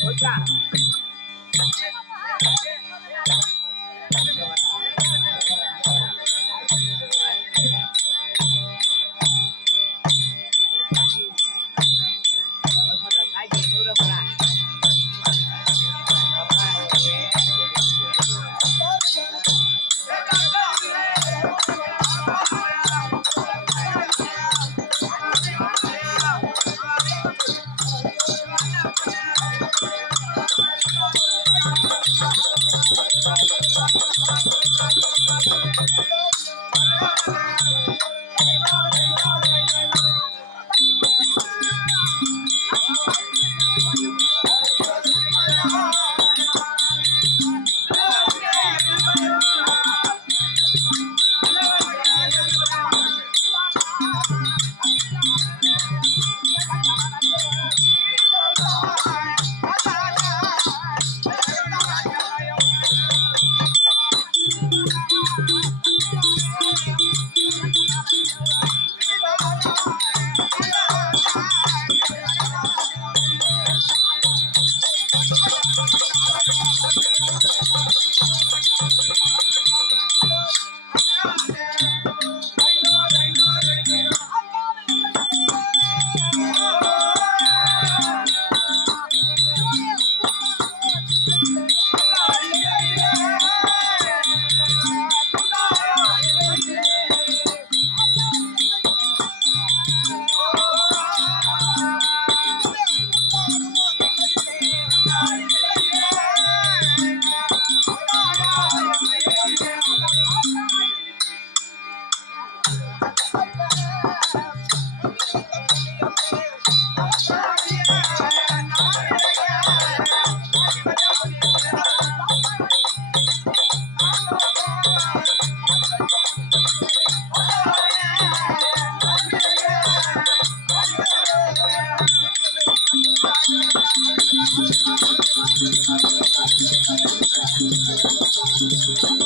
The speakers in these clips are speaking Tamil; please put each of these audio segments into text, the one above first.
போயிட்டா ちょっとちょっとちょっと。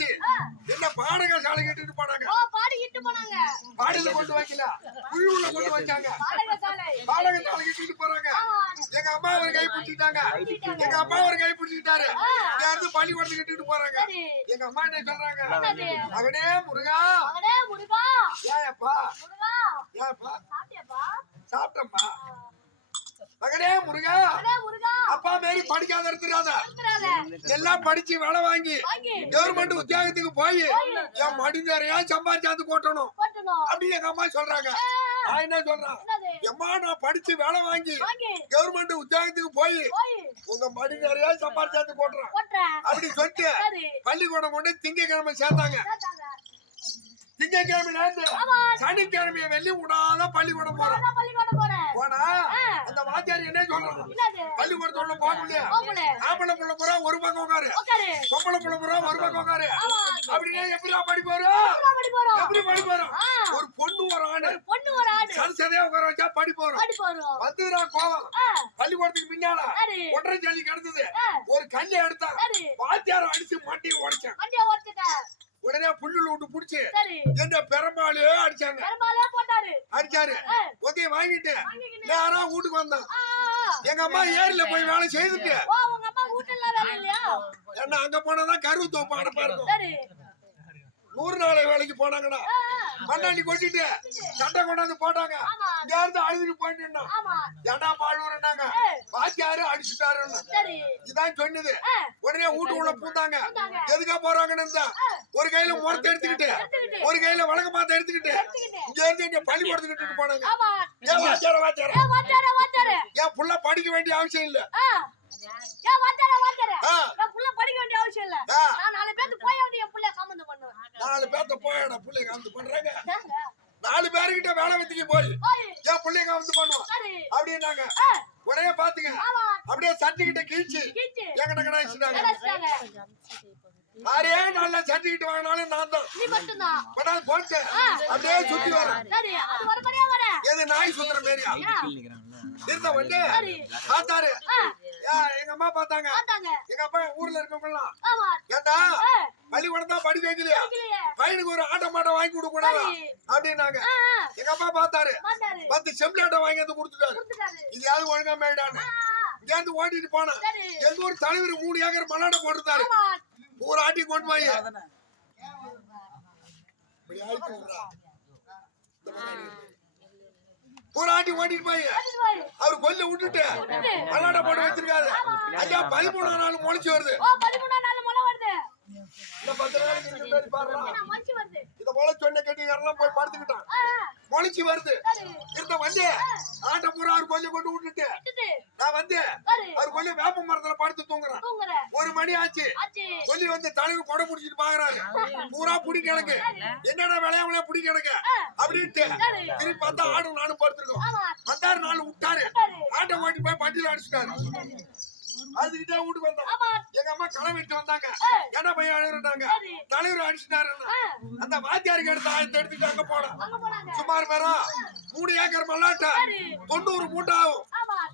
வயசாச்சு என்ன பாடக சாலை கட்டிட்டு போனாங்க? பாடிக்கிட்டு போனாங்க. பாடியில கொண்டு வைக்கல. உள்ளுள்ள கொண்டு வச்சாங்க. பாடக சாலை. பாடக சாலை கட்டிட்டு போறாங்க. எங்க அம்மா ஒரு கை பிடிச்சிட்டாங்க. எங்க அப்பா ஒரு கை பிடிச்சிட்டாரு. இங்க இருந்து பள்ளிக்கூடத்துக்கு கட்டிட்டு போறாங்க. எங்க அம்மா என்ன சொல்றாங்க? மகனே முருகா. மகனே முருகா. ஏப்பா முருகா. ஏப்பா சாப்பிட்டியாப்பா? சாப்பிட்டம்மா மகனே முருகா. அப்பா மாரி படிக்காத இருக்கிறாத எல்லாம் படிச்சு வேலை வாங்கி கவர்மெண்ட் உத்தியோகத்துக்கு போய் என் மடி நிறையா சம்பாதிச்சாந்து கொட்டணும் போட்டணும். அப்படி எங்க அம்மா சொல்றாங்க. நான் என்ன சொல்றேன்? எம்மா நான் படிச்சு வேலை வாங்கி கவர்மெண்ட் உத்தியோகத்துக்கு போய் உங்க மடி நிறைய சம்பாதிச்சாந்து கொட்டுறேன் அப்படி சொல்லிட்டு பள்ளிக்கூடம் கொண்டு திங்கக்கிழமை சேர்த்தாங்க. கேட்டாங்க திங்கக்கிழமை நேரத்து ஆமா சனிக்கிழமைய வெள்ளி விடாத பள்ளிக்கூடம் போறேன். போனா அந்த வாத்தியார் என்ன சொல்றான்? என்னது? பள்ளிக்கூடத்துல போக முடியாது ஆம்பளை புள்ள பூரா ஒரு பக்கம் உட்காரு. பொம்பளை புள்ள பூரா ஒரு பக்கம் உட்காரு. ஆமா. அப்படின்னா எப்படிலாம் படி போறோம் எவ்வளவு படி போறோம் எப்படி படி போறோம் ஆ. ஒரு பொண்ணு ஒரு ஆணு. பொண்ணு ஒரு ஆடு சரசதையா உட்கார வச்சா படி போறோம் படி போறோம் வந்துடா கோவம் பள்ளிக்கூடத்துக்கு முன்னால சரி ஒன்றரை ஜல்லி கிடந்தது. ஒரு கல்லை எடுத்தா சரி வாத்தியார அடிச்சு மண்டையை உடைச்சான். உடனே புல்லுல விட்டு புடிச்சு என்ன பெரும்பாலு அடிச்சாங்க. அடிச்சாரு. ஒத்தைய வாங்கிட்டு. நேரா வீட்டுக்கு வந்தான். எங்க அம்மா ஏரியில போய் வேலை செய்துட்டு. என்ன அங்க போனாதான் கருவு தோப்பு அடப்பா இருக்கும். நூறு நாளை வேலைக்கு போனாங்கடா. மண்ணாண்டி கொட்டிட்டு சட்டை கொண்டாந்து போட்டாங்க. இருந்து அழுதுட்டு போயிட்டு பாடுறாங்க ஏய். வாத்தியாரு அடிச்சுட்டாருன்னு. இதான் சொன்னது. உடனே வீட்டுக்குள்ள பூந்தாங்க. பூந்தாங்க. எதுக்கா போறாங்கன்னு ஒரு கையில முறத்தை எடுத்துக்கிட்டு. ஒரு கையில வழக்க மாத்த எடுத்துக்கிட்டு. இங்க இருந்து இங்க பள்ளி கொடுத்துக்கிட்டு போனாங்க. ஏன் வாத்தியார வாத்தியார? ஏ வாத்தாரு வாத்தாரு என் புள்ள படிக்க வேண்டிய அவசியம் இல்ல? ஆ. ஏ வாத்தாரு வாத்தாரு ஆ. நான் புள்ள படிக்க வேண்டிய அவசியம் இல்ல. நான் நாலு பேருக்கு போய் வேண்டிய புள்ள சம்மந்தம் பண்ணுவேன் நாலு பேர்த்த போயடா பிள்ளை காமிச்சு பண்றாங்க? நாலு பேருக்கிட்ட வேலை வச்சுக்கு போய் என் பிள்ளைய காமிச்சு பண்ணுவோம். அப்படின்னாங்க. உடனே பாத்துங்க. அப்படியே சட்டிக்கிட்ட கீழ்ச்சி கீச்சு எங்கட கடை வச்சுட்டாங்க கிடைச்சிட்டாங்க யாரே நல்ல சர்டிபிகேட் வாங்கினாலும் நான் தான். கொண்டாந்து போட்டு அப்படியே சுத்தி வரேன். எது நாய் சுத்துற மாதிரியா? இருந்த வந்து பார்த்தாரு. எங்க அம்மா பார்த்தாங்க. எங்க அப்பா ஊர்ல இருக்கவங்கலாம். ஏண்டா? பள்ளிக்கூடம் தான் படிக்க வைக்கலையா. பையனுக்கு ஒரு ஆட்ட மாட்டை வாங்கி கொடுக்க கூடாதா. அப்படின்னாங்க. எங்க அப்பா பார்த்தாரு. பத்து செம்பிளாட்டை வாங்கி வந்து கொடுத்துட்டாரு. இது யாரு ஒழுங்கா மேடான்னு இங்க இருந்து ஓட்டிட்டு போனேன் சரி. எங்க ஊர் தலைவர் மூணு ஏக்கர் மல்லாட்டை போட்டுருந்தாரு. ஒரு ஆட்டி கொண்டு போய். ஒரு ஆட்டி ஓட்டிட்டு போய். அவர் கொல்ல விட்டுட்டு விட்டுட்டு. மல்லாட்டை போட்டு வச்சிருக்காரு. ஐயா பதிமூணாம் நாள் முளைச்சு வருது. இந்த பத்து நாளைக்கு. என்ன மனுச்சு வருது. இத போல சொன்ன கட்டி எல்லாம் போய் படுத்துக்கிட்டான்? முளைச்சு வருது. இருந்த வந்து ஆட்டை பூரா அவர் கொல்ல கொண்டு விட்டுட்டு. நான் வந்து அவர் கொல்ல வேப்ப மரத்துல படுத்து தூங்குறேன். தூங்குற. ஒரு மணி ஆச்சு. சொல்லி வந்து தலைவர் கொடை பிடிச்சிட்டு பாக்குறாரு. பூரா புடி கிடக்கு. என்னடா விளையாமல புடி கிடக்கு? அப்படின்ட்டு திருப்பி பார்த்தா ஆடும் நானும் படுத்திருக்கோம். வந்தாரு விட்டாரு. விட்டாரு. ஆட்டை ஓட்டி போய் பட்டியல அடிச்சுட்டாரு. அதுக்கிட்டே வீட்டுக்கு வந்தோம் ஆமா. எங்க அம்மா கிளம்பிட்டு வந்தாங்க. ஏய். என்ன பையன் அழுகுறாங்க. தலைவர் அடிச்சுட்டாரு அந்த வாத்தியாருக்கு எடுத்து ஆயத்தை எடுத்துட்டு அங்க போனோம் சுமார் பேரும் மூணு ஏக்கர் மல்லாட்டை. தொண்ணூறு மூட்டை ஆகும்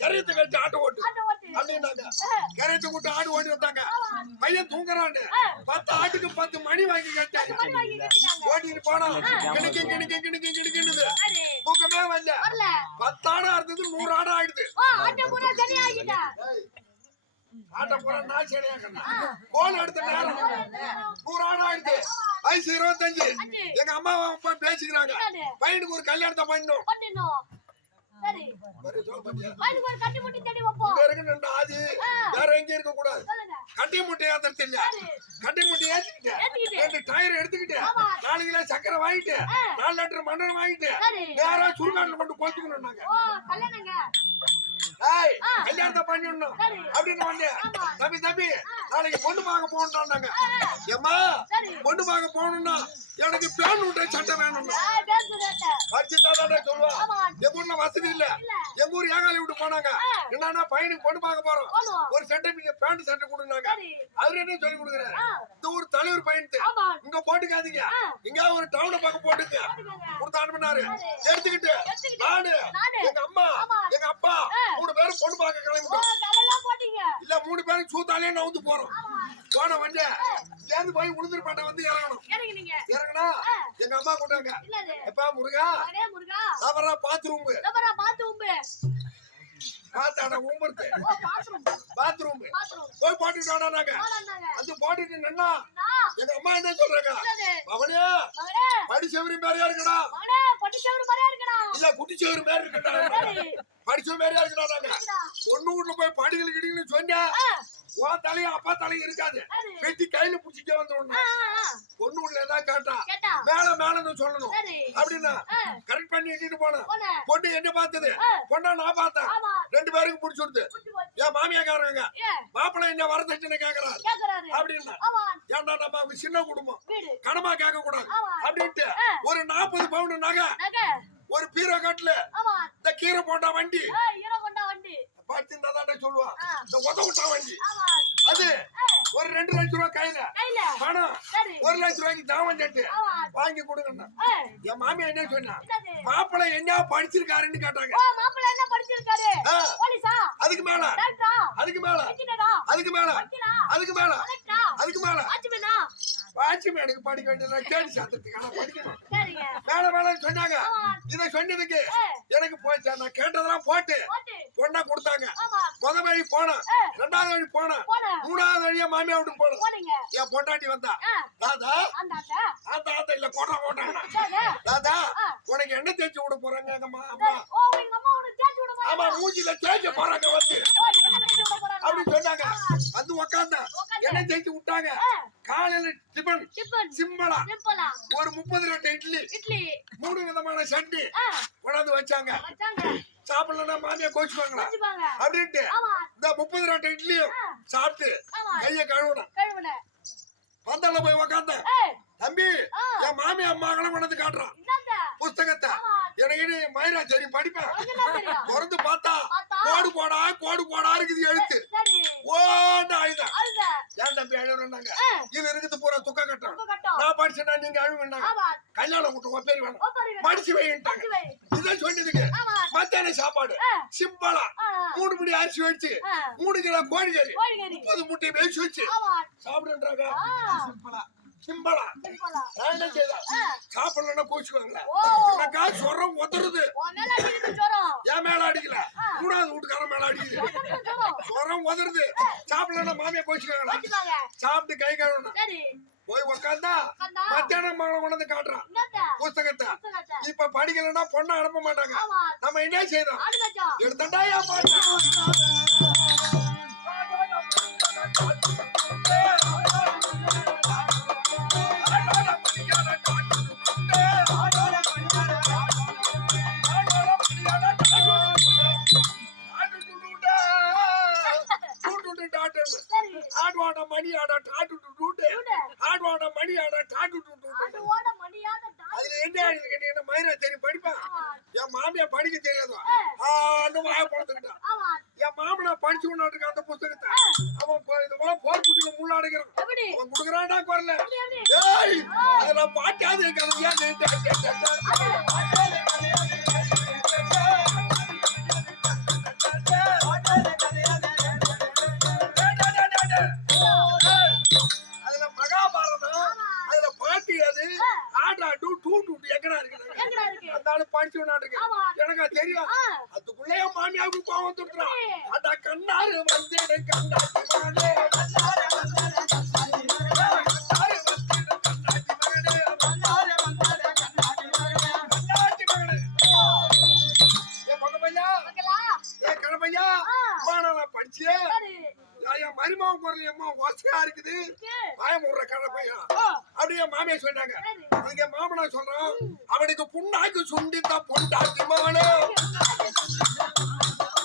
கரையத்தை கழிச்சு ஆட்டை ஓட்டு. அப்படின்னாங்க கரையத்தை கூட்டு ஆடு ஓட்டி வந்தாங்க. பையன் தூங்குறான்னு. பத்து ஆட்டுக்கு பத்து மணி வாங்கி கேட்டாங்க. ஓட்டிட்டு போனோம் கிணக்கு கிணக்கு கிணக்கு கிணக்குன்னுது சரி. தூக்கமே வரல. பத்து ஆடா இருந்தது நூறு ஆடா ஆயிடுது. ஆட்டோ நாச்சு அடையாக்கண்ணா கோல் எடுத்த நேரம் நூறு ஆடா ஆயிடுது வயசு இருபத்தஞ்சு. எங்க அம்மா போய் பேசிக்கிறாங்க? பையனுக்கு ஒரு கல்யாணத்தை பண்ணணும் இருக்க சக்கரை வாங்கிட்டு நாலு லிட்டர் மண்ணெண்ணெய் வாங்கிட்டு சரி. நேரா சுருகாட்டில் கொண்டு கோச்சுக்கணும் நாங்க கல்யாணத்தை பண்ணிடணும். அப்படின்னு வந்து ஆமா. தம்பி தம்பி நாளைக்கு பொண்ணு பார்க்க போகணும்னாங்க ஏம்மா சரி. பொண்ணு பார்க்க போகணும்னா எனக்கு பேன் விட்ட சட்டை வேணும்னா. ஆ பேசு ரேட்ட படிச்சுட்டா தானே சொல்லுவா. ஆமா. எங்க ஊர்ல வசதி இல்ல. எங்க ஊர் ஏகாலி விட்டு போனாங்க. என்னன்னா பையனுக்கு பொண்ணு பார்க்க போறோம். ஒரு சர்டிபிகேட் பேண்ட் சட்டை கொடுங்க அவரு என்ன சொல்லி கொடுக்குறாரு. இந்த ஊர் தலைவர் பையனுக்கு இங்க போட்டுக்காதீங்க. இங்க ஒரு டவுன பக்கம் போட்டுங்க. கொடுத்து அனுப்பினாரு. எடுத்துக்கிட்டு. நானு. எங்க அம்மா. எங்க அப்பா மூணு பேரும் பொண்ணு பார்க்க கிளம்பிட்டோம். மூணு பேரும் சூத்தாலே நவுந்து போறோம். போன வண்டி சேர்ந்து போய் உளுந்தூர்பேட்டை வந்து இறங்கணும். இறங்குனா எங்க அம்மா கூட்டாங்க எப்பா முருகா? அடே முருகா. அப்புறம் பாத்ரூம் டபரா பாத்து உம்பு காத்தாட ஊம்புறது ஓ பாத்ரூம். போய் போட்டுட்டு வாடா நாங்க. போலாம்னாங்க அது போட்டுட்டு நின்னா நான் எங்க அம்மா என்ன சொல்றாங்க? அவனே படிச்சவரி மாதிரியா இருக்கடா. சவறு மாதிரியா இருக்கடா. இல்ல குட்டிச்சவரி மாதிரி படிச்ச மாதிரியா நாங்க. இருக்கடா. பொண்ணு வீட்டுல போய் படிகள் கிடிங்கன்னு சொன்னா உன் தலையும் அப்பா தலையும் இருக்காது. வெட்டி கையில புடிச்சிட்டே வந்துடணும். பொண்ணு வீட்டுல ஏதாவது கேட்டா மேல மேலன்னு சொல்லணும். அப்படின்னா கரெக்ட் பண்ணி இட்டுட்டு போனேன் போனே? பொண்ணு என்ன பார்த்தது. பொண்ணா நான் பார்த்தேன். பேருக்கு பிடிச்சி கொடுத்து. என் மாமியாக்காரங்க ஏ. மாப்பிள்ளை என்ன வரதட்சணை கேக்குறாரு. அப்படின்னா ஏன்டா நம்ம சின்ன குடும்பம்? கனமா கேட்க கூடாது அப்படின்ட்டு. ஒரு நாற்பது பவுன் நகை. ஒரு பீரோ கட்டுல. இந்த கீரை போட்டா வண்டி. ஆ ஹீரோ கொண்டா வண்டி. பார்த்திருந்தா தாண்டா சொல்லுவான். இந்த உத விட்டா வண்டி. அது ஒரு ரெண்டு லட்சம் ரூபாய் கையில. பணம். ஒரு லட்சம் ரூபாய்க்கு தாவம் செட்டு. வாங்கி கொடுங்கண்ணா. ஆ, என் மாமியா என்ன சொன்னா மாப்பிள்ளை என்ன படிச்சிருக்காருன்னு கேட்டாங்க. போலீஸா? அதுக்கு மேல. டாக்டரா? அதுக்கு மேல. அதுக்கு மேல. வக்கீலா? அதுக்கு மேல. கலெக்டரா? அதுக்கு மேல. வாட்ச்மேனா? வாட்ச்மேனுக்கு படிக்க வேண்டியது கேள்வி சாத்திரத்துக்கு ஆனா படிக்கணும். சரிங்க. மேல மேல சொன்னாங்க. இதை சொன்னதுக்கு எனக்கு போச்சு நான் கேட்டதெல்லாம் போட்டு. போட்டு. பொண்ணா கொடுத்தாங்க. முத வழி போனேன். ரெண்டாவது வழி போனேன். போன மூணாவது வழியா மாமியா போனேன். போனீங்க. என் பொண்டாட்டி வந்தா. தாதா அந்த ஆத்தா? இல்ல கொட்டா போட்டாங்க. தாதா. உனக்கு என்ன தேய்ச்சி விட போறாங்க? எங்க அம்மா அம்மா சரி. ஓ எங்க அம்மா உனக்கு தேய்ச்சி விட ஆமா போறாங்க மூஞ்சில தேய்க்க போறாங்க வந்து. அம்மா அப்படி சொன்னாங்க. வந்து உக்காந்தா. உக்காந்து. என்ன தேய்ச்சி விட்டாங்க. காலையில டிபன். சிம்பளா. ஒரு முப்பது ரெண்டு இட்லி. இட்லி. மூணு விதமான சட்னி. கொண்டாந்து வச்சாங்க. சாப்பிடலன்னா மாமியா வச்சுப்பாங்க அப்படின்ட்டு. இந்த முப்பது ரெண்டு இட்லியும் சாப்பிட்டு கைய கழுவுன பந்தல்ல போய் உக்காந்தேன். ஏய். தம்பி. என் மாமி அம்மாக்களை கொண்டாந்து காட்டுறான். புஸ்தகத்தை. எனக்கு மயிரா சரி படிப்பேன். திறந்து பார்த்தா கோடு கோடா கோடு கோடா இருக்குது எழுத்து. சரி. ஓண்டு ஆயுதம் அழுத. ஏன் தம்பி அழுகுறாங்க ஆ, இது இருக்குது பூரா துக்க கட்டம். நான் படிச்சேன்னா நீங்க அழுகுனாங்க ஆமா. கல்யாணம் விட்டு உன் பேர் வேணும். ஓப்பரி மடிச்சு வைன்ட்டாங்க வை. இதை சொன்னதுக்கு. ஆமா. மத்தியான சாப்பாடு. சிம்பிளா. மூணு முடி அரிசி வச்சு மூணு கிலோ கோழி கறி முப்பது முட்டை வேச்சு வச்சு. ஆமா. சாப்பிடுன்றாங்க. சிம்பிளா. சிம்பிளா. என்ன செய்தா சாப்பிடலன்னா கோச்சுக்குவாங்களே. எனக்கா சொரம் ஜுரம் என் மேல அடிக்கல. மூணாவது வீட்டுக்காரன் மேல அடிக்குது. சொரம். உதறுது. சாப்பிடலன்னா மாமியா கோச்சுக்குவாங்களா? சாப்பிட்டு கை கழுவணும் போய் உக்காந்தா மத்தியானம் மகளை கொண்டு காட்டுறான். புஸ்தகத்தை. இப்ப படிக்கலன்னா பொண்ணை அனுப்ப மாட்டாங்க. நம்ம என்ன கச்சம் எடுத்தண்டா என் பாட்டு. போல போர் குட்டியில முள்ளாடுகிறான் எப்படி அவன் குடுக்குறான்டா குரல ஏய் அதுல பாட்டாது எனக்கு ஏன் அது ஆமா எனக்கா தெரியும் ஆ, அதுக்குள்ளே மாமியாவுக்கு கோவம் தொட்டுறான் அட கண்ணாரு மகனே கண்ணாரு